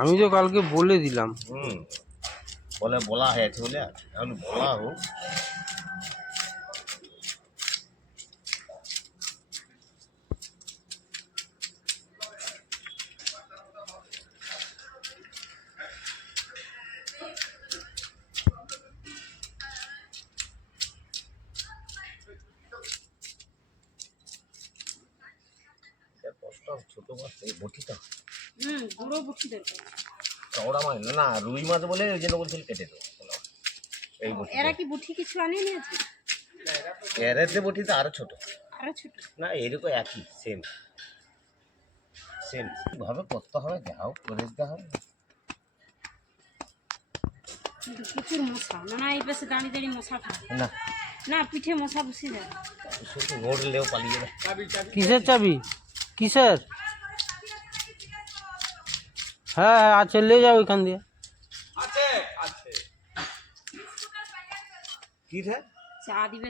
আমি তো কালকে বলে দিলাম। বলা হয়েছে বলে এখন বলা হোক। ছোট মাছ এই বটিটা বড় বটি দরকার। চওড়া মাছ না, রুই মাছ বলে ওই জন্য বলছিল কেটে দেবো। এই বটি এরা কি বুঠি কিছু আনেনি আছে? এরেতে বটিতে আরো ছোট। আরো ছোট না এরকম একই সেম সেম ভাবে করতে হবে, যাও করে দিতে হবে। কিন্তু প্রচুর মশা, না এই পাশে দাঁড়িয়ে দাঁড়িয়ে মশা খায় না না, পিঠে মশা বসে যায়। শুধু নড়লেও পালিয়ে যাবে। কিসের চাবি? কিসের? হ্যাঁ হ্যাঁ আছে, লে যাও ওইখান দিয়ে। কি রে চা দিবে।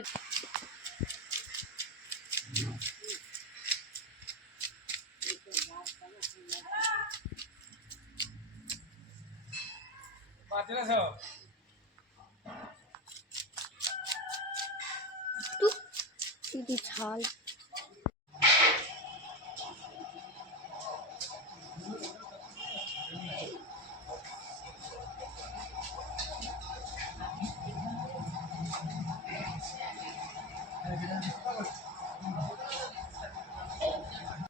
ছাল